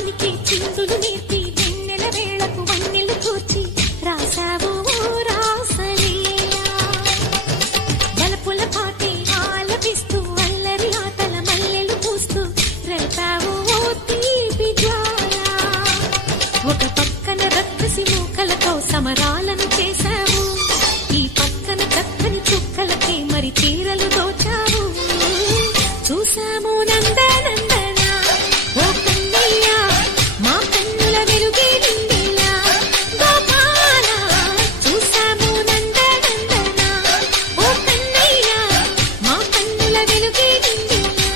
అవనికి చిందులు నేర్పి వెన్నెల వేళకు వన్నెలు కూర్చి రాసావు రాసలీలా బలపుల పాటే ఆలపిస్తూ అల్లరి ఆటల మల్లెలు పూస్తూ రేపావు తీపి జ్వాల ఒక పక్కన రక్కసి మూకలతో సమరాలను చేశావు ఈ పక్కన చక్కని చుక్కలకే మరి చీరలు దోచావు చూసాము నందనందన ఓ కన్నయ్య మా కన్నుల వెలుగే నిండిలా గోపాల చూసాము నందనందన ఓ కన్నయ్య మా కన్నుల వెలుగే నిండిలా